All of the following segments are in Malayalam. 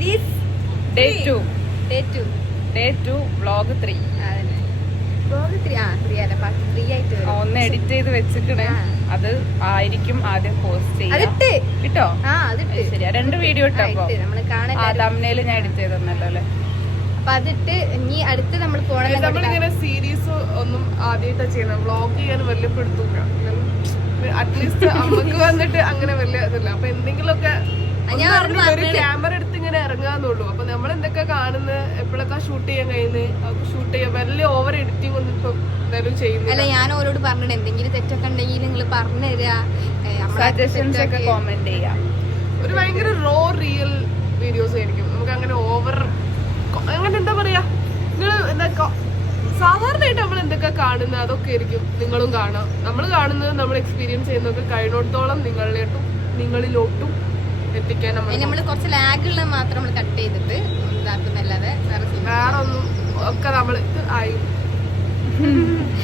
സീരീസ് ഡേ 2 വ്ലോഗ് 3 ഒന്ന് എഡിറ്റ് ചെയ്ത് വെച്ചിക്കണേ. അത് ആയിരിക്കും ആദ്യം പോസ്റ്റ് ചെയ്യാം കിട്ടോ. ശരിയാ, 2 വീഡിയോ ഇട്ടപ്പോ തംബ്നെയില് ഞാൻ എഡിറ്റ് ചെയ്തല്ലോ അല്ലേ. അപ്പൊ അതിട്ട് ഇനി അടുത്ത് നമ്മൾ നമ്മളിങ്ങനെ സീരീസ് ഒന്നും ആദ്യമായിട്ടാ ചെയ്യുന്നത്. വ്ളോഗ് ചെയ്യാൻ വലിയ പിടുത്തൂല. അറ്റ്ലീസ്റ്റ് അമ്മക്ക് വന്നിട്ട് അങ്ങനെ വലിയ ഇതില്ല. അപ്പൊ എന്തെങ്കിലുമൊക്കെ ക്യാമറ എടുത്ത് ഇങ്ങനെ ഇറങ്ങാന്നുള്ളൂ. അപ്പൊ നമ്മൾ എന്തൊക്കെ കാണുന്നത്, എപ്പോഴൊക്കെ ഷൂട്ട് ചെയ്യാൻ കഴിയുന്നത് ഷൂട്ട് ചെയ്യാൻ. വലിയ ഓവർ എഡിറ്റിംഗ് ഒന്നും ഇപ്പൊ എന്തായാലും ചെയ്യുന്നില്ല. അല്ല, ഞാൻ ഓരോട് പറഞ്ഞിട്ട് എന്തെങ്കിലും തെറ്റൊക്കെ ഉണ്ടെങ്കിൽ നിങ്ങൾ പറഞ്ഞു തരാ, സജഷൻസ് ഒക്കെ കോമെന്റ് ചെയ്യാം. ഒരു ഭയങ്കര റോ റിയൽ വീഡിയോസ് ആയിരിക്കും. നമുക്ക് അങ്ങനെ ഓവർ അങ്ങനെ എന്താ പറയാ, നിങ്ങൾ എന്താ സാധാരണയായിട്ട് നമ്മൾ എന്തൊക്കെ കാണുന്നത് അതൊക്കെ ആയിരിക്കും നിങ്ങളും കാണാം. നമ്മൾ കാണുന്നത് നമ്മൾ എക്സ്പീരിയൻസ് ചെയ്യുന്നതൊക്കെ കഴിയുന്നിടത്തോളം നിങ്ങളിലോട്ടും എത്തിക്കാൻ നമ്മൾ കുറച്ച് ലാഗുള്ള മാത്രം നമ്മൾ കട്ട് ചെയ്തിട്ട് ഇതാക്കുന്നല്ലാതെ വേറെ ഒന്നും ഒക്കെ നമ്മൾ ആയി.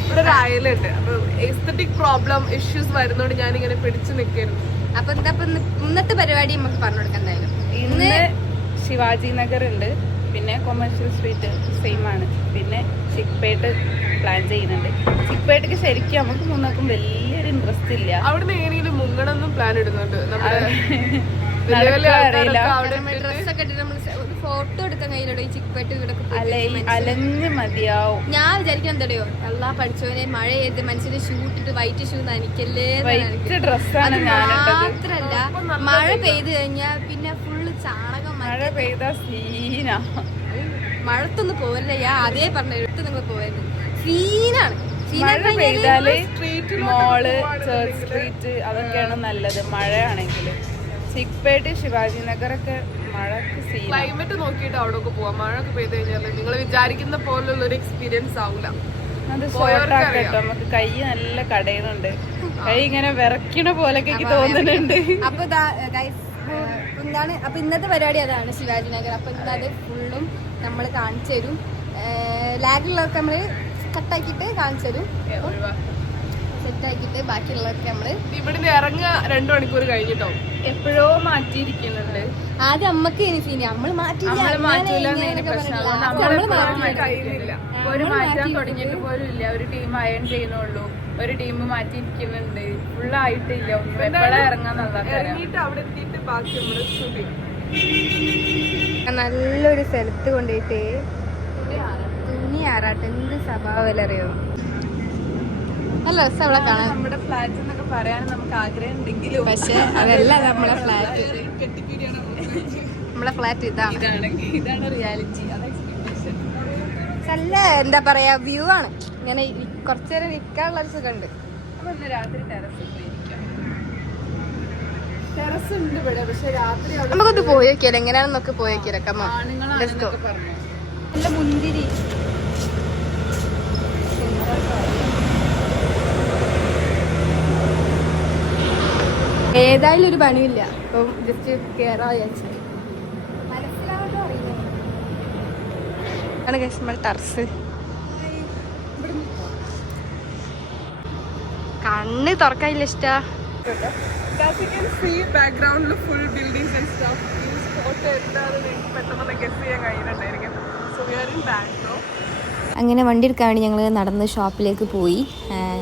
ഇവിടെ ഒരു അയലുണ്ട്. അപ്പൊ എസ്തറ്റിക് പ്രോബ്ലം ഇഷ്യൂസ് വരുന്നോണ്ട് ഞാനിങ്ങനെ പിടിച്ചു നിൽക്കരുത്. അപ്പൊ എന്താ ഇന്നത്തെ പരിപാടി നമുക്ക് പറഞ്ഞു കൊടുക്കാൻ. എന്തായാലും ഇന്ന് ശിവാജി നഗർ ഉണ്ട്, പിന്നെ കൊമേഴ്ഷ്യൽ സ്ട്രീറ്റ് സെയിം ആണ്, പിന്നെ ചിക്പേട്ട് പ്ലാൻ ചെയ്യുന്നുണ്ട്. ചിക്പേട്ടക്ക് ശരിക്കും നമുക്ക് മൂന്നാക്കും വലിയൊരു ഇൻട്രസ്റ്റ് ഇല്ല. അവിടുന്ന് ഏതെങ്കിലും മുങ്ങണമെന്നും പ്ലാൻ ഇടുന്നുണ്ട്. ഫോട്ടോ എടുക്കാൻ കയ്യിലോ ഈ ചിക്പേട്ട് അലഞ്ഞ് മതിയാവും. ഞാൻ വിചാരിക്കാൻ എന്തടയോ എല്ലാ പഠിച്ചോനെ മഴ ചെയ്ത് മനുഷ്യന്റെ ഷൂ ഇട്ടിട്ട് വൈറ്റ് ഷൂ നനയ്ക്കല്ലേ. ഡ്രസ്സാണ് മാത്രല്ല മഴ പെയ്ത് കഴിഞ്ഞാ പിന്നെ ഫുള്ള് ചാണകം. മഴ പെയ്ത സീനാ. മഴത്തൊന്ന് പോവല്ലേ, ഞാൻ അതേ പറഞ്ഞ എടുത്ത് നിങ്ങൾ പോയത് സീനാണ്. മഴ പെയ്താല് മോള് ചേർച്ച് സ്ട്രീറ്റ് അതൊക്കെയാണ് നല്ലത് മഴയാണെങ്കിൽ. ചിക്പേട്ട് ശിവാജി നഗറൊക്കെ മഴക്ക് സീൻ. ക്ലൈമറ്റ് നോക്കിയിട്ട് അവിടെ ഒക്കെ പോവാം. മഴയൊക്കെ പെയ്ത് കഴിഞ്ഞാൽ നിങ്ങൾ വിചാരിക്കുന്ന പോലുള്ള ഒരു എക്സ്പീരിയൻസ് ആവൂല. അത് ഷോർട്ടാക്കട്ടോ, നമുക്ക് കൈ നല്ല കടയുന്നുണ്ട്. കൈ ഇങ്ങനെ വിറക്കണ പോലൊക്കെ എനിക്ക് തോന്നുന്നുണ്ട്. അപ്പൊ എന്താണ്, അപ്പൊ ഇന്നത്തെ പരിപാടി അതാണ് ശിവാജി നഗർ. അപ്പൊ ഇന്നത് ഫുള്ളും നമ്മൾ കാണിച്ചു തരും. ലാഗുള്ളതൊക്കെ നമ്മള് കട്ടാക്കിയിട്ട് കാണിച്ചു തരും. സെറ്റാക്കിയിട്ട് ബാക്കിയുള്ളതൊക്കെ നമ്മള് ഇവിടുന്ന് ഇറങ്ങുക 2 മണിക്കൂർ കഴിഞ്ഞിട്ടോ. എപ്പോഴോ മാറ്റിയിരിക്കുന്നുണ്ട്. ആദ്യം അമ്മക്ക് നമ്മള് മാറ്റില്ല, ഒരു മാറ്റാൻ തുടങ്ങിയിട്ട് പോലും ഇല്ല. ഒരു ടീം അയൺ ചെയ്യുന്നുള്ളൂ, ഒരു ടീം മാറ്റിയിരിക്കുന്നുണ്ട്. ഫുള്ളായിട്ടില്ല. എപ്പോഴാ ഇറങ്ങിയിട്ട് അവിടെ എത്തിയിട്ട് ബാക്കി നമ്മള് ഷൂട്ട് ചെയ്യും. നല്ലൊരു സ്ഥലത്ത് കൊണ്ടുപോയിട്ട് തുണി ആറാട്ടെ. എന്ത് സ്വഭാവം അറിയോ, നല്ല രസം അവിടെ കാണാൻ. നമ്മുടെ ഫ്ലാറ്റ് എന്നൊക്കെ പറയാൻ നമുക്ക് ആഗ്രഹം ഉണ്ടെങ്കിലും പക്ഷെ അതല്ല നമ്മളെ ഫ്ലാറ്റ്. നമ്മളെ ഫ്ലാറ്റ് ഇതാണ് റിയാലിറ്റി. നല്ല എന്താ പറയാ വ്യൂ ആണ്. ഇങ്ങനെ കുറച്ചു നേരം നിൽക്കാനുള്ള ഒരു സുഖമുണ്ട്. അപ്പൊ ഇന്ന് രാത്രി ടെറസ് ഉണ്ട് ഇവിടെ. പക്ഷെ രാത്രി നമുക്കൊന്ന് പോയി നോക്കിയാലോ, എങ്ങനെയാണെന്നൊക്കെ പോയി നോക്കിയാലോ. നല്ല മുന്തിരി. ഏതായാലും ഒരു പണിയില്ല, അപ്പം ജസ്റ്റ് കേറാ വിചാരിച്ചു. ആണ് നമ്മൾ ടെറസ്. കണ്ണ് തുറക്കാനില്ല ഇഷ്ട. ബാക്ക്ഗ്രൗണ്ടിൽ ഫുൾ ബിൽഡിംഗ്സ് ആൻഡ് സ്റ്റഫ്. ഈ സ്പോട്ട് എന്താണെന്ന് എനിക്ക് പെട്ടെന്ന് ഗസ് ചെയ്യാൻ കഴിയുന്നുണ്ടായിരിക്കും. So we are in Bangalore. അങ്ങനെ വണ്ടി എടുക്കാൻ വേണ്ടി ഞങ്ങൾ നടന്ന് ഷോപ്പിലേക്ക് പോയി.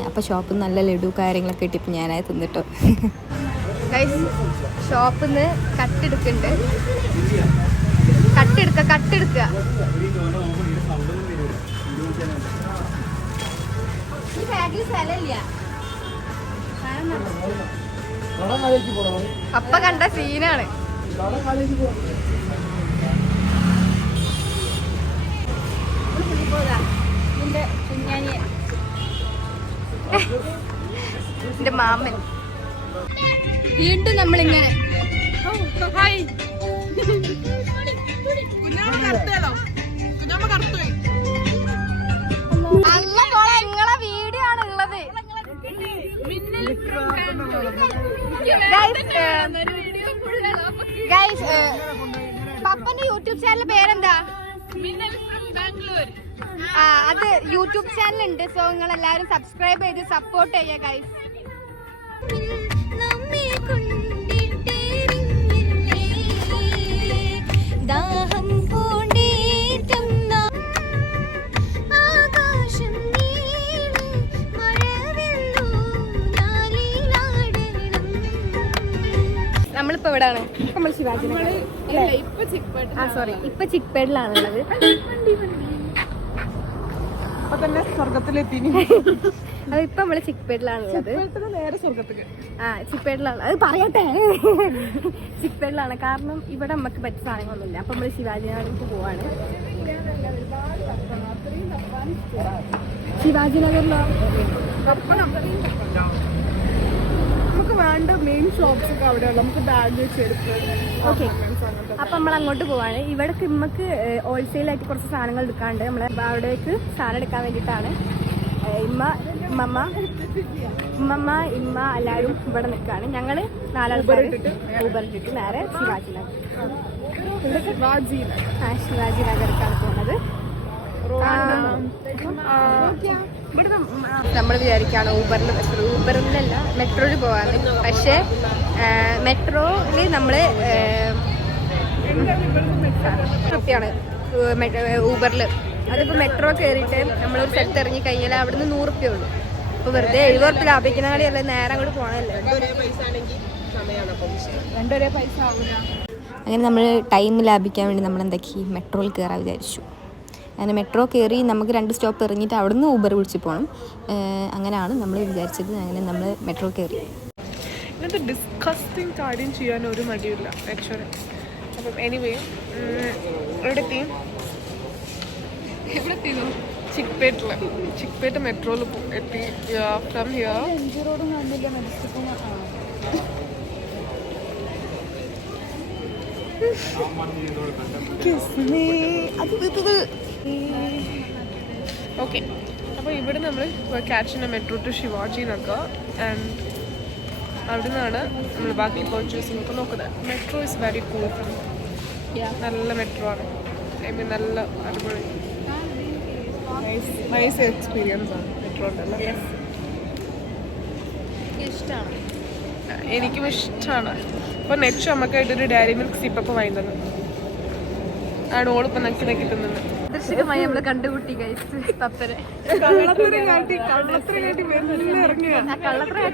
അപ്പോൾ ഷോപ്പിൽ നിന്ന് നല്ല ലഡു കാര്യങ്ങളൊക്കെ കിട്ടിയപ്പോൾ ഞാനത് തിന്നിട്ടോ. ഷോപ്പിൽ നിന്ന് കട്ടെടുക്കുന്നുണ്ട്. കട്ടെടുക്കുക. ഈ ബാഗിൽ സ്ഥലമില്ല. അപ്പ കണ്ട സീനാണ്. എന്റെ മാമൻ വീണ്ടും നമ്മളിങ്ങനെ അല്ല മോളെ, നിങ്ങളെ വീഡിയോ ആണ് ഉള്ളത്. പപ്പന്റെ യൂട്യൂബ് ചാനൽ പേരെന്താ? അത് യൂട്യൂബ് ചാനൽ ഉണ്ട്. സോ നിങ്ങൾ എല്ലാവരും സബ്സ്ക്രൈബ് ചെയ്ത് സപ്പോർട്ട് ചെയ്യുക ഗൈസ്. നമ്മെ കൊണ്ടിട്ടേ നമ്മളിപ്പോ എവിടെയാണ്? നമ്മൾ ശിവാജി നഗർ. സോറി, ഇപ്പൊ ചിക്പേട്ടിലാണുള്ളത്. അപ്പൊ തന്നെ സ്വർഗത്തിലെത്തി. അത് ഇപ്പൊ നമ്മള് ചിക്പേട്ടിലാണുള്ളത്. നേരെ സ്വർഗത്തില്. ചിക്പേട്ടിലാണ്. അത് പറയട്ടെ, ചിക്പേട്ടിലാണ്. കാരണം ഇവിടെ നമുക്ക് പറ്റിയ സാധനങ്ങളൊന്നുമില്ല. അപ്പൊ നമ്മള് ശിവാജി നഗറിലേക്ക് പോവാണ്. ശിവാജി നഗറിലോ നമുക്ക് വേണ്ട മെയിൻ ഷോപ്സ് ഒക്കെ അവിടെയുള്ള നമുക്ക് ബാഗ് ചെരുപ്പ്. ഓക്കെ, അപ്പൊ നമ്മൾ അങ്ങോട്ട് പോവാണ്. ഇവിടെ നമുക്ക് ഹോൾസെയിലായിട്ട് കുറച്ച് സാധനങ്ങൾ എടുക്കാണ്ട് നമ്മളെ അവിടേക്ക് സാധനം എടുക്കാൻ വേണ്ടിയിട്ടാണ്. ഉമ്മ ഇമ്മ എല്ലാവരും ഇവിടെ നിൽക്കുകയാണ്. ഞങ്ങള് 4 ആൾക്കാർ ഊബർ ഇട്ടിട്ട് നേരെ ശിവാജി നഗർ. ശിവാജി നഗറിലേക്കാണ് പോകുന്നത്. നമ്മൾ വിചാരിക്കുകയാണ് ഊബറിലല്ല മെട്രോയിൽ പോകാന്ന്. പക്ഷേ മെട്രോയിൽ നമ്മൾ റുപ്യാണ് ഊബറിൽ. അതിപ്പോൾ മെട്രോ കയറിയിട്ട് നമ്മളൊരു സ്ഥലത്ത് ഇറങ്ങി കഴിഞ്ഞാൽ അവിടുന്ന് 100 റുപ്യ ഉള്ളൂ. അപ്പോൾ വെറുതെ 70 റുപ്യ ലാഭിക്കുന്ന കളിയല്ല, നേരെ അങ്ങോട്ട് പോകണമല്ലേ. 2 പൈസ ആവില്ല. അങ്ങനെ നമ്മൾ ടൈം ലാഭിക്കാൻ വേണ്ടി നമ്മൾ എന്താക്കി മെട്രോയിൽ കയറാൻ വിചാരിച്ചു. അങ്ങനെ മെട്രോ കയറി നമുക്ക് 2 സ്റ്റോപ്പ് ഇറങ്ങിയിട്ട് അവിടുന്ന് ഊബർ വിളിച്ച് പോകണം. അങ്ങനെയാണ് നമ്മൾ വിചാരിച്ചത്. അങ്ങനെ നമ്മൾ മെട്രോ കയറി. ഇങ്ങനത്തെ ഡിസ്കസ്റ്റിംഗ് കാര്യം ചെയ്യാൻ ഒരു മടിയില്ല ആക്ച്വലി. അപ്പം എനിവേ എവിടെത്തിന്നു? ചിക്പേട്ട് മെട്രോയിൽ എത്തി. From here okay. അപ്പോൾ ഇവിടെ നമ്മൾ ക്യാച്ചിൻ്റെ metro to Shivaji Nagar. And അവിടെ നിന്നാണ് നമ്മൾ ബാക്കി പർച്ചേസിംഗ് ഒക്കെ നോക്കുന്നത്. Metro is very cool. നല്ല മെട്രോ ആണ്. ഐ മീൻ നല്ല അടിപൊളി നൈസ് എക്സ്പീരിയൻസ് ആണ് മെട്രോ ഉണ്ടല്ലോ. ഇഷ്ടമാണ്, എനിക്കും ഇഷ്ടമാണ്. അപ്പോൾ നെക്സ്റ്റ് നമുക്കായിട്ടൊരു ഡയറി മിൽക്ക് സിപ്പപ്പ് വാങ്ങി തന്നു. ആണ് ഓളിപ്പോൾ നക്കി തിന്നുന്നത്. ദർശകമായി നമ്മൾ കണ്ടുകൂട്ടി പപ്പരെ കള്ളത്ര കാട്ടി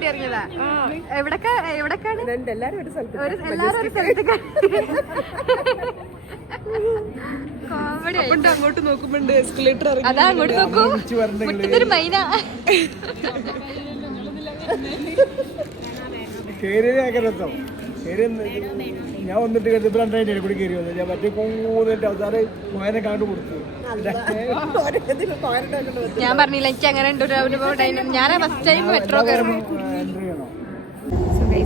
ഇറങ്ങിയതാ. എവിടേക്കാണ്? എല്ലാരും ഒരു സ്ഥലത്ത്. അങ്ങോട്ട് നോക്കുമ്പോണ്ട് എസ്കലേറ്റർ. അതാ അങ്ങോട്ട് നോക്കൂ, മുറ്റത്തൊരു മൈന. ഞാൻ വന്നിട്ട് കരുതി കൂടി കയറി വന്നു. ഞാൻ മറ്റേ കൊന്നിട്ട് അവസാനം മോയനെ കാണ്ട് കൊടുത്തു. ഞാൻ പറഞ്ഞില്ല എനിക്ക് അങ്ങനെ ഉണ്ട് ഒരു അനുഭവം. ഞാൻ ഫസ്റ്റ് ടൈം മെട്രോ കയറും.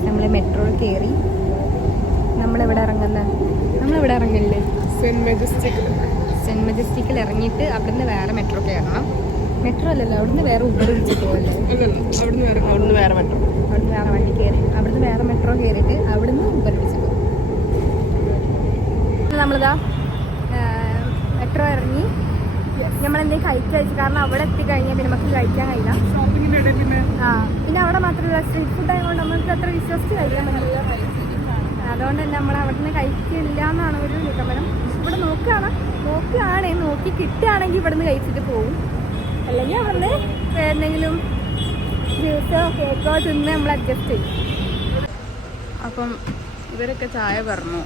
നമ്മള് മെട്രോ കയറി. നമ്മളിവിടെ ഇറങ്ങില്ലേ സെന്റ് മെജസ്റ്റിക്കിൽ ഇറങ്ങിയിട്ട് അവിടുന്ന് വേറെ മെട്രോ കയറണം. മെട്രോ അല്ലല്ലോ, അവിടുന്ന് വേറെ ഊബർ വിളിച്ചിട്ട് പോകല്ലേ. അവിടുന്ന് വേറെ മെട്രോ, അവിടുന്ന് വേറെ വണ്ടി കയറി അവിടുന്ന് വേറെ മെട്രോ കയറിയിട്ട് അവിടുന്ന് ഊബർ വിളിച്ചിട്ട് പോകും. നമ്മളിതാ മെട്രോ ഇറങ്ങി. നമ്മളെന്തെങ്കിലും കഴിച്ചു. കാരണം അവിടെ എത്തിക്കഴിഞ്ഞാൽ പിന്നെ നമുക്ക് കഴിക്കാൻ കഴിയില്ല. പിന്നെ അവിടെ മാത്രമല്ല സ്ട്രീറ്റ് ഫുഡ് ആയതുകൊണ്ട് നമുക്ക് അത്ര വിശ്വസിച്ച് കഴിക്കാൻ പറ്റില്ല. അതുകൊണ്ട് തന്നെ നമ്മൾ അവിടെ നിന്ന് കഴിക്കില്ല എന്നാണ് ഒരു നിഗമനം. ഇവിടെ നോക്കി കിട്ടുകയാണെങ്കിൽ ഇവിടെ നിന്ന് കഴിച്ചിട്ട് പോകും. അല്ലെങ്കിൽ അവിടുന്ന് എന്തെങ്കിലും ജ്യൂസോ കേക്കോ തിന്ന് നമ്മൾ അഡ്ജസ്റ്റ് ചെയ്യും. അപ്പം ഇവരൊക്കെ ചായ പറഞ്ഞു.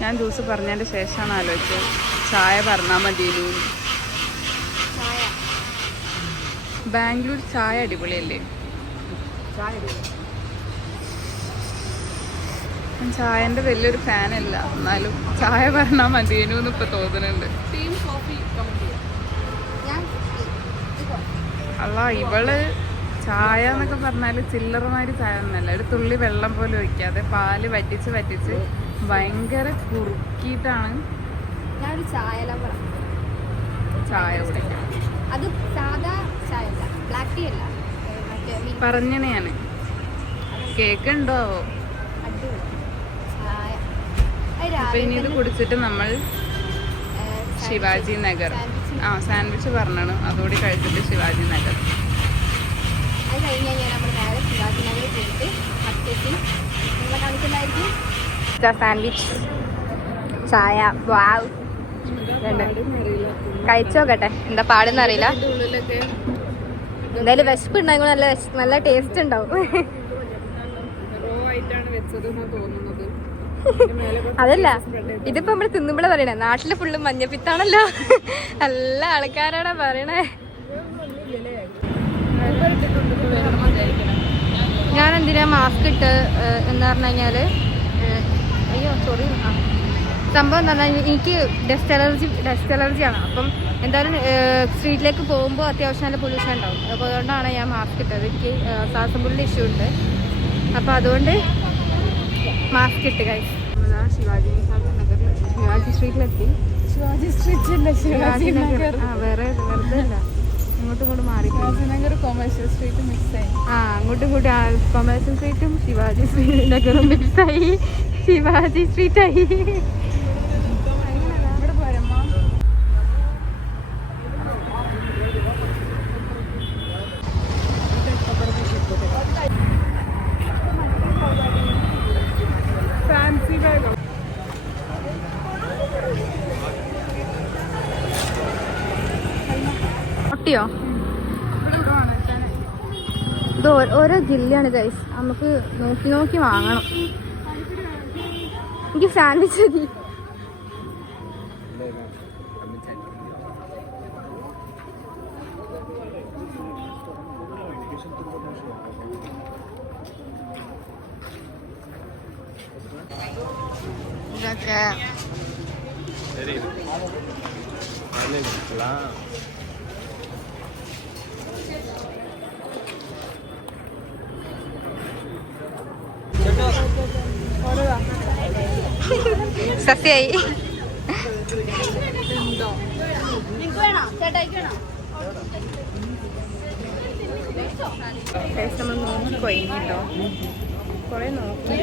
ഞാൻ ജ്യൂസ് പറഞ്ഞതിൻ്റെ ശേഷമാണ് ആലോചിച്ചത് ചായ പറഞ്ഞാൽ മതിയല്ലോ. ബാംഗ്ലൂർ ചായ അടിപൊളിയല്ലേ? ഞാൻ ചായൻ്റെ വലിയൊരു ഫാനല്ല, എന്നാലും ചായ പറഞ്ഞാൽ മതിയേനു എന്ന് ഇപ്പം തോന്നുന്നുണ്ട്. അല്ല, ഇവള് ചായ എന്നൊക്കെ പറഞ്ഞാൽ ചില്ലറമാതിരി ചായ ഒന്നല്ല. ഒരു തുള്ളി വെള്ളം പോലും ഒഴിക്കാതെ പാല് വറ്റിച്ച് ഭയങ്കര കുറുക്കിയിട്ടാണ് ചായ കുടിക്കുക. അത് സാധാ ചായ അല്ല, ബ്ലാക്ക് ടീ അല്ല. പറഞ്ഞനെ ഞാൻ കേക്ക് ഉണ്ടോ? അപ്പൊ ഇനി ഇത് കുടിച്ചിട്ട് നമ്മൾ ശിവാജി നഗർ സാൻഡ്വിച്ച് പറഞ്ഞാണ്, അതുകൂടി കഴിച്ചിട്ട് ശിവാജി നഗർ. അത് കഴിഞ്ഞ് കഴിഞ്ഞാൽ നമ്മൾ നേരെ ശിവാജി നഗർ പോയിട്ട് പർച്ചേസിങ് നിങ്ങളെ കാണിക്കുന്നതായിരിക്കും. സാൻഡ്വിച്ച്, ചായ, വാവ് കഴിച്ചോക്കട്ടെ എന്താ പാടെന്ന് അറിയില്ല. എന്തായാലും വിശപ്പ് ഉണ്ടാകുമ്പോൾ നല്ല ടേസ്റ്റ് ഉണ്ടാവും. വെച്ചതെന്നാ തോന്നുന്നത്. അതല്ല, ഇതിപ്പോ നമ്മള് തിന്നുമ്പോഴേ പറയണേ നാട്ടില് ഫുള്ള് മഞ്ഞപ്പിത്താണല്ലോ. നല്ല ആൾക്കാരാണ് പറയണേ. ഞാൻ എന്തിനാ മാസ്ക് ഇട്ട് എന്ന് പറഞ്ഞു കഴിഞ്ഞാല്, അയ്യോ സോറി, സംഭവം എന്താ പറഞ്ഞാൽ എനിക്ക് ഡസ്റ്റ് അലർജിയാണ്. അപ്പം എന്തായാലും സ്ട്രീറ്റിലേക്ക് പോകുമ്പോൾ അത്യാവശ്യം നല്ല പൊല്യൂഷൻ ഉണ്ടാവും. അപ്പോൾ അതുകൊണ്ടാണ് ഞാൻ മാസ്ക് ഇട്ടത്. എനിക്ക് ശ്വാസം മുട്ടലിന്റെ ഇഷ്യൂ ഉണ്ട്. അപ്പോൾ അതുകൊണ്ട് മാസ്ക് ഇട്ട് കഴിച്ചു. ശിവാജി സ്ട്രീറ്റിലെത്തി. ശിവാജി നഗർ വേറെ വെറുതെ അല്ല, ഇങ്ങോട്ടും ഇങ്ങോട്ടും മാറി. നഗർ കൊമേഴ്ഷ്യൽ സ്ട്രീറ്റ് മിക്സായി. അങ്ങോട്ടും ഇങ്ങോട്ടും കൊമേഴ്ഷ്യൽ സ്ട്രീറ്റും ശിവാജി നഗറും മിക്സായി, ശിവാജി സ്ട്രീറ്റായി. ഫാൻസി ബാഗ് ഒട്ടിയോ? ഇത് ഓരോ ജില്ലയാണ് ഗൈസ്. നമുക്ക് നോക്കി നോക്കി വാങ്ങണം. എനിക്ക് സാൻഡ്വിച്ച് മതി. ഇതൊക്കെ സസ്യായി. നമ്മൾ നോക്കി കൊഴിഞ്ഞിട്ടോ, കുറെ നോക്കി.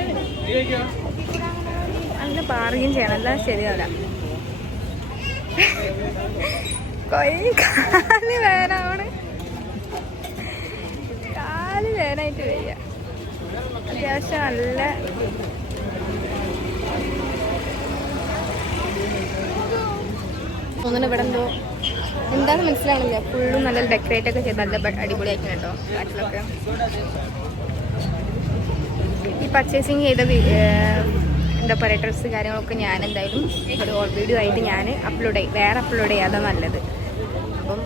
അങ്ങനെ ബാർഗിൻ ചെയ്യണം, എല്ലാം ശരിയല്ല. കാല് വേനാണ്, കാല് വേനായിട്ട് വയ്യ. അത്യാവശ്യം നല്ല ഒന്നിനും ഇവിടെ എന്തോ എന്താണെന്ന് മനസ്സിലാവണില്ല. ഫുള്ളും നല്ല ഡെക്കറേറ്റ് ഒക്കെ ചെയ്ത് നല്ല അടിപൊളിയാക്കി കേട്ടോ. ബാക്കിലൊക്കെ ഈ പർച്ചേസിങ് ചെയ്ത എന്താ പറയുക ഡ്രസ്സ് കാര്യങ്ങളൊക്കെ ഞാൻ എന്തായാലും ഒരു വീഡിയോ ആയിട്ട് ഞാൻ വേറെ അപ്ലോഡ് ചെയ്യാതെ നല്ലത്. അപ്പം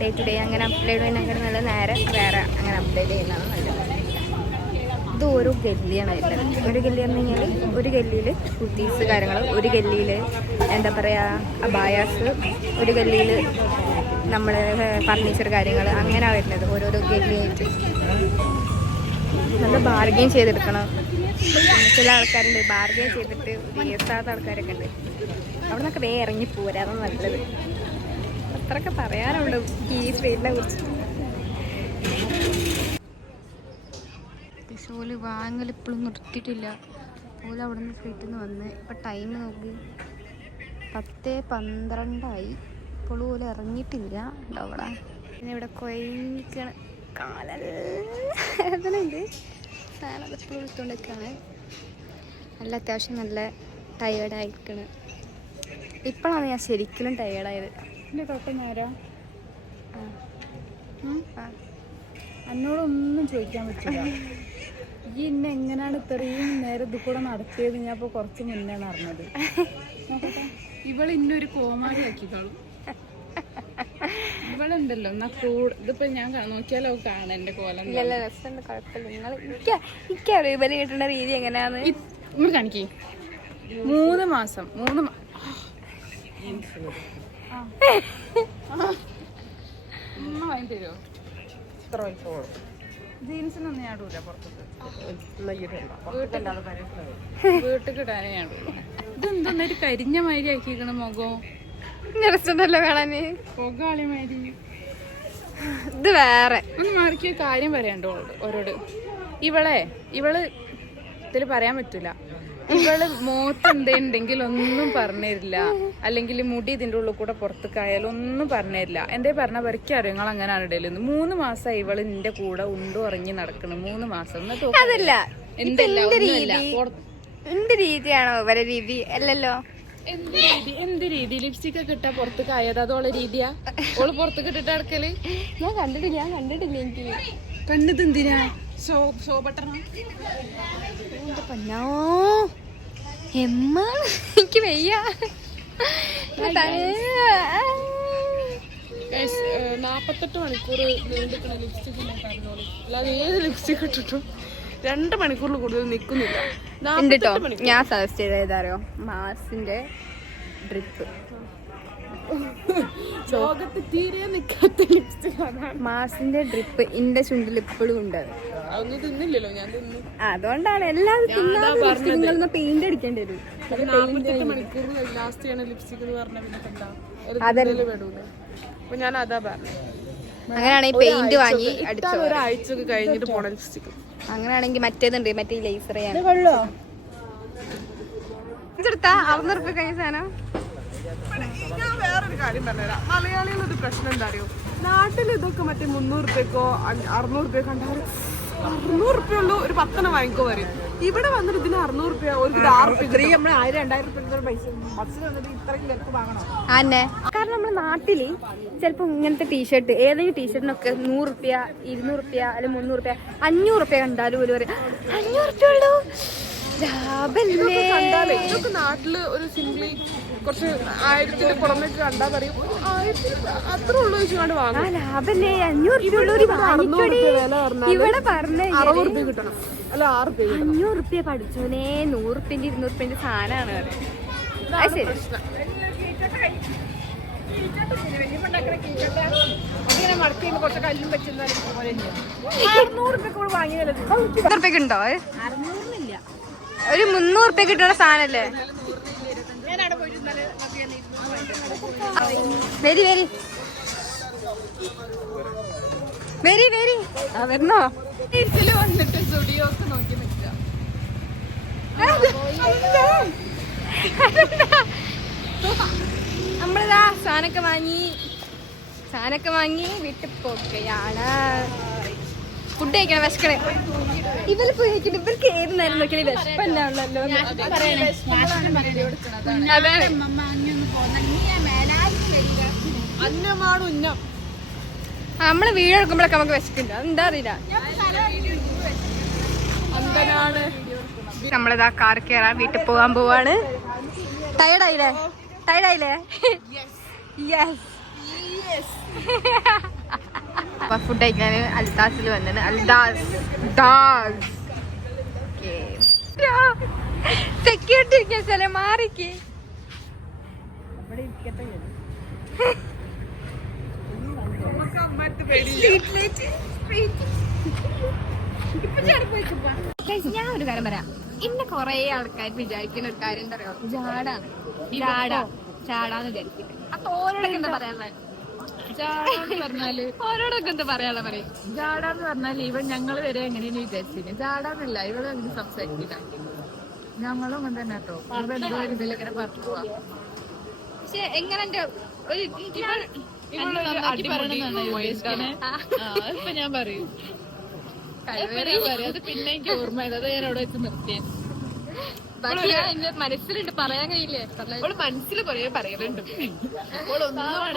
ഡേ ടു ഡേ അങ്ങനെ അപ്ലോഡ് ചെയ്യുന്നതിനൊക്കെ നല്ല നേരെ വേറെ അങ്ങനെ അപ്ലോഡ് ചെയ്യുന്നതാണ് നല്ലത്. ഇത് ഓരോ ഗല്ലിയാണ് വരുന്നത്. ഒരു ഗല്ലി പറഞ്ഞു കഴിഞ്ഞാൽ ഒരു ഗല്ലിയിൽ കുർത്തീസ് കാര്യങ്ങൾ, ഒരു ഗല്ലിയിൽ എന്താ പറയുക അബായാസ്, ഒരു ഗല്ലിയിൽ നമ്മൾ ഫർണിച്ചർ കാര്യങ്ങൾ, അങ്ങനെയാണ് വരുന്നത് ഓരോരോ ഗല്ലിയായിട്ട്. നല്ല ബാർഗെയിൻ ചെയ്തെടുക്കണം. ചില ആൾക്കാരുണ്ട് ബാർഗെയിൻ ചെയ്തിട്ട് ഉപയോഗിക്കാത്ത ആൾക്കാരൊക്കെ ഉണ്ട്. അവിടെ നിന്നൊക്കെ വേ ഇറങ്ങി പോരാതാണ് നല്ലത്. അത്രയൊക്കെ പറയാനുണ്ട് ഈ സ്ട്രീറ്റിനെ കുറിച്ച്. ഓല് വാങ്ങൽ ഇപ്പോഴും നിർത്തിയിട്ടില്ല. ഓല് അവിടെ നിന്ന് സ്ട്രീറ്റിൽ നിന്ന് വന്ന് ഇപ്പം ടൈം നോക്കി 10:12 ഇപ്പോഴും ഓല് ഇറങ്ങിയിട്ടില്ല. ഉണ്ടോ അവിടെ പിന്നെ ഇവിടെ കൊയ്ക്കണ കാലുണ്ട്. സാധനം എപ്പോഴും എടുത്തുകൊണ്ടിരിക്കുകയാണ്. നല്ല അത്യാവശ്യം നല്ല ടയേർഡായിരിക്കണം. ഇപ്പോഴാണ് ഞാൻ ശരിക്കും ടയേർഡായത്. എൻ്റെ തൊട്ട് നേരം എന്നോടൊന്നും ചോദിക്കാൻ പറ്റില്ല. ഈ എന്നെ എങ്ങനെയാണ് ഇത്രയും നേരം ഇത് കൂടെ നടത്തിയത് ഞാൻ ഇപ്പോൾ കുറച്ച് മുന്നെയാണ് അറിഞ്ഞത്. ഇവളിന്നൊരു കോമാളിയാക്കിക്കാളും. ഇവളുണ്ടല്ലോ എന്നാ ഇതിപ്പോ ഞാൻ നോക്കിയാലോ കാണാൻ എന്റെ കോലം. രസമുണ്ട്, കുഴപ്പമില്ല. എനിക്കറിയാം ഇവര് കിട്ടുന്ന രീതി എങ്ങനെയാന്ന്. ഇങ്ങനെ കാണിക്കേ 3 മാസം വാങ്ങി തരുമോ? ജീൻസിനൊന്നും ഞാൻ ഇടൂല പുറത്തേക്ക്, വീട്ടിൽ ഇടാനേ ഞാൻ ഇടുള്ളൂ. ഇതെന്തൊന്നൊരു കരിഞ്ഞ മാതിരി ആക്കിയിരിക്കണ മുഖം. രസമുണ്ടല്ലോ കാണാന്, പുകാളി മാതിരി. ഇത് വേറെ ഒന്ന് മാറിക്ക് കാര്യം പറയാണ്ടോ ഓരോട്. ഇവള് ഇതിൽ പറയാൻ പറ്റൂല. ഇവള് മുഖത്ത് എന്തുണ്ടെങ്കിൽ ഒന്നും പറഞ്ഞിരില്ല, അല്ലെങ്കിൽ മുടി ഇതിന്റെ ഉള്ളിൽ കൂടെ പുറത്തേക്കായാലും ഒന്നും പറഞ്ഞിരില്ല. എന്തേ പറഞ്ഞ വരയ്ക്കറിയോ നിങ്ങൾ അങ്ങനെയാണ് ഇടയിലൊന്നും. 3 മാസമായി ഇവള് നിന്റെ കൂടെ ഉണ്ടു ഇറങ്ങി നടക്കണം. 3 മാസം. അതല്ല എന്ത് രീതിയാണോ ഇവരെ രീതി? അല്ലല്ലോ, എന്ത് രീതി? ലിപ്സ്റ്റിക് ഒക്കെ ഇട്ടാ പുറത്തേക്ക് ആയത് അതോളെ രീതിയാ? ഓള് പുറത്തേക്ക് ഇട്ടിട്ട് നടക്കല്? ഞാൻ കണ്ടിട്ടില്ല എനിക്ക്. കണ്ടത് എന്തിനാ? പൊന്നോ എനിക്ക് വയ്യ. 48 മണിക്കൂർ നീണ്ടിക്കണ ലിപ്സ്റ്റിക് അല്ലാതെ ഏത് ലിപ്സ്റ്റിക് ഇട്ടിട്ടും 2 മണിക്കൂറിൽ കൂടുതൽ നിൽക്കുന്നില്ല. ഉണ്ടോ? ഞാൻ സജസ്റ്റ് ചെയ്തറിയോ, മാസിന്റെ ഡ്രിപ്പ്. ലോകത്ത് തീരെ നിൽക്കാത്ത ലിപ്സ്റ്റിക് അതാണ്. മാസിന്റെ ഡ്രിപ്പ് എന്റെ ചുണ്ടിൽ ഇപ്പോഴും ഉണ്ട്. അതൊന്നും തിന്നില്ലല്ലോ, ഞാൻ തിന്നു. അതുകൊണ്ടാണ് എല്ലാവരും പെയിന്റ് അടിക്കേണ്ടി വരും. 48 മണിക്കൂറിൽ ലാസ്റ്റ് ചെയ്യണ ലിപ്സ്റ്റിക് എന്ന് പറഞ്ഞ പിന്നെ എന്താ പെടൂലേ. അപ്പൊ ഞാൻ അതാ പറഞ്ഞത്. അങ്ങനെയാണെങ്കിൽ പെയിന്റ് വാങ്ങി അടിച്ചോ. ഒരാഴ്ചക്ക് കഴിഞ്ഞിട്ട് പോണ ലിപ്സ്റ്റിക്. അങ്ങനെയാണെങ്കിൽ മറ്റേതുണ്ട്, മറ്റേ ലേസർ ചെയ്യാൻ എടുത്താ 600 രൂപ കഴിഞ്ഞ സാധനം. ഞാൻ വേറൊരു കാര്യം പറഞ്ഞുതരാം. മലയാളികളുടെ ഒരു പ്രശ്നം എന്താ അറിയോ, നാട്ടിൽ ഇതൊക്കെ മറ്റേ 300 രൂപയ്ക്കോ 600 രൂപ കണ്ടാൽ 600 രൂപ ഉള്ളൂ ഒരു 10 വാങ്ങിക്കോ പറയും. ഇവിടെ വന്നിട്ട് ഇതിന് 600 രൂപ ഒരു 600-2000 അന്നെ. കാരണം നമ്മുടെ നാട്ടില് ചിലപ്പോ ഇങ്ങനത്തെ ടീഷർട്ട്, ഏതെങ്കിലും ടീഷർട്ടിനൊക്കെ 100 രൂപ 200 രൂപ അല്ലെങ്കിൽ 300 രൂപ 500 രൂപ കണ്ടാലും ഒരു 500 രൂപ ഉള്ളൂ ലാഭല്ലേ. ഇതൊക്കെ നാട്ടില് ഒരു സിംപ്ലി കുറച്ച് 1000 പുറമേക്ക് കണ്ടാ പറയും 1000 അത്ര ഉള്ളു വെച്ചുകൊണ്ട് വാങ്ങും. ലാഭല്ലേ, 500 രൂപ ഉള്ളൂ. ഇവിടെ പറഞ്ഞ 60 രൂപ കിട്ടണം, അല്ല 6 രൂപ. 500 രൂപ പഠിച്ചോനെ, 100 രൂപന്റെ 200 രൂപന്റെ സാധനമാണ്. അത് ശരി. ഉണ്ടോ? ഒരു 300 രൂപ കിട്ടുന്ന സാധനല്ലേ. വെരി വെരി വെരി വെരി വരണോ? വന്നിട്ട് സ്റ്റുഡിയോ ഒക്കെ നോക്കി നിൽക്കുക. നമ്മളിതാ സാധനമൊക്കെ വാങ്ങി വീട്ടിൽ പോവുകയാണ്. ഫുഡ് കഴിക്കണം, വിശക്കണേ. ഇവര് പോയി കഴിക്കട്ടെ. ഇവർക്ക് ഏത് നേരം നോക്കിയാലും വിശപ്പല്ലാണല്ലോ. നമ്മള് വീഡിയോ എടുക്കുമ്പോഴൊക്കെ നമുക്ക് വിശക്കുണ്ട്, അതെന്താ അറിയില്ല. നമ്മളിതാ കാർ കയറാൻ വീട്ടിൽ പോകാൻ പോവാണ്. ടയർഡായില്ലേ? യെസ്. ഫുഡ് കഴിക്കാൻ അൽദാസിൽ വന്നത്. സെക്യൂരിറ്റി ഇരിക്കാൻ സ്ഥലം മാറിക്ക്. ഞാൻ ഒരു കാര്യം പറയാം. ഇന്നെ കൊറേ ആൾക്കാർ വിചാരിക്കുന്ന ഒരു കാര്യം എന്താ പറയാ, ചാടാന്ന് വിചാരിക്കില്ല. അപ്പൊ ഓരോടൊക്കെ എന്താ പറയാനുള്ളത്? ഓരോടൊക്കെ എന്താ പറയാനുള്ള പറയും. ജാടാന്ന് പറഞ്ഞാൽ ഇവൻ ഞങ്ങള് വരെ എങ്ങനെയാണ് വിചാരിച്ചില്ല. ജാടാന്നല്ല, ഇവള് അങ്ങനെ സംസാരിക്കില്ല. ഞങ്ങളും അങ്ങനെ തന്നെ കേട്ടോ. ഇതിലിങ്ങനെ പറഞ്ഞു പോവാ. പക്ഷെ എങ്ങനെ ഒരു ഇപ്പൊ ഞാൻ പറയും അത് പിന്നെ എനിക്ക് ഓർമ്മ, അത് ഞാൻ അവിടെ വെച്ച് നിർത്തിയത്. എന്റെ മനസ്സിലുണ്ട്, പറയാൻ കഴിയില്ലേ. മനസ്സിൽ കൊറേ പറയലുണ്ട്.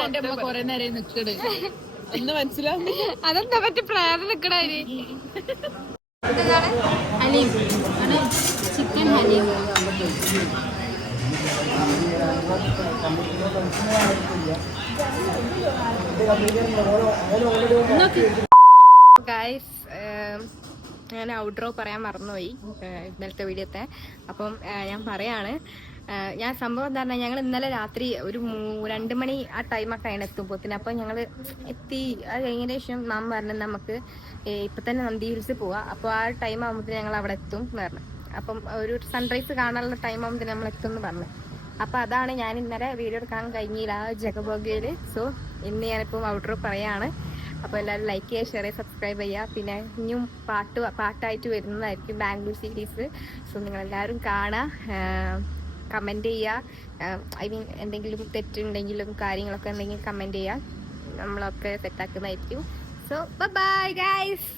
എന്റെ അമ്മ കൊറേ നേരം നിക്കട് ഒന്ന് മനസ്സിലാവും. അതെന്താ പറ്റി പ്രായം നിക്കണേ. ചിക്കൻ ഹലീം. ഗൈസ്, ഞാൻ ഔട്ട്റോ പറയാൻ മറന്നുപോയി ഇന്നലത്തെ വീഡിയോത്തെ. അപ്പം ഞാൻ പറയാണ്, ഞാൻ സംഭവം എന്താ പറഞ്ഞാൽ, ഞങ്ങൾ ഇന്നലെ രാത്രി ഒരു 2 മണി ആ ടൈമൊക്കെ ആണ് എത്തുമ്പോഴത്തേന്. അപ്പം ഞങ്ങൾ എത്തി. അത് കഴിഞ്ഞതിന് ശേഷം നാം പറഞ്ഞത് നമുക്ക് ഇപ്പം തന്നെ നന്ദി ഹിൽസ് പോവാം. അപ്പോൾ ആ ടൈം ആകുമ്പോഴത്തേന് ഞങ്ങൾ അവിടെ എത്തും എന്ന് പറഞ്ഞു. അപ്പം ഒരു സൺറൈസ് കാണാനുള്ള ടൈം ആകുമ്പോഴത്തേന് നമ്മൾ എത്തും എന്ന് പറഞ്ഞു. അപ്പം അതാണ് ഞാൻ ഇന്നലെ വീഡിയോ എടുക്കാൻ കഴിഞ്ഞില്ല ജഗബോഗയിൽ. സോ ഇന്ന് ഞാനിപ്പം ഔട്ട്റോ പറയാണ്. അപ്പോൾ എല്ലാവരും ലൈക്ക് ചെയ്യുക, ഷെയർ ചെയ്യുക, സബ്സ്ക്രൈബ് ചെയ്യുക. പിന്നെ ഇനിയും പാട്ടായിട്ട് വരുന്നതായിരിക്കും ബാംഗ്ലൂർ സീരീസ്. സോ നിങ്ങളെല്ലാവരും കാണുക, കമൻറ്റ് ചെയ്യുക. ഐ മീൻ എന്തെങ്കിലും തെറ്റുണ്ടെങ്കിലും കാര്യങ്ങളൊക്കെ ഉണ്ടെങ്കിൽ കമൻറ്റ് ചെയ്യുക. നമ്മളൊക്കെ സെറ്റാക്കുന്നതായിരിക്കും. So bye guys.